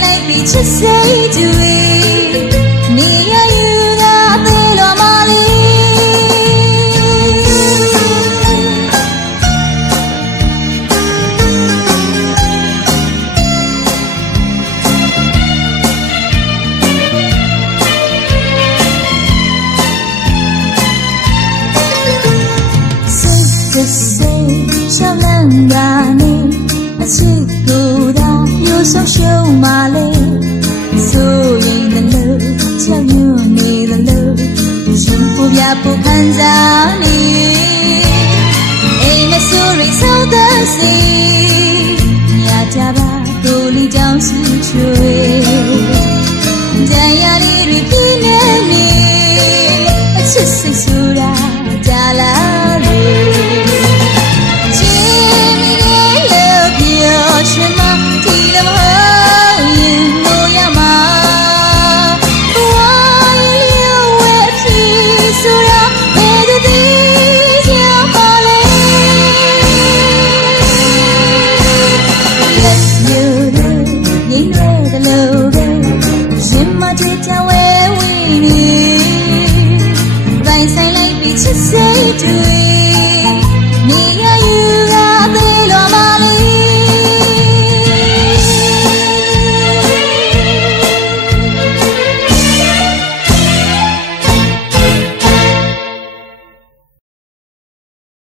like me, just say do it. fantasia. say to you?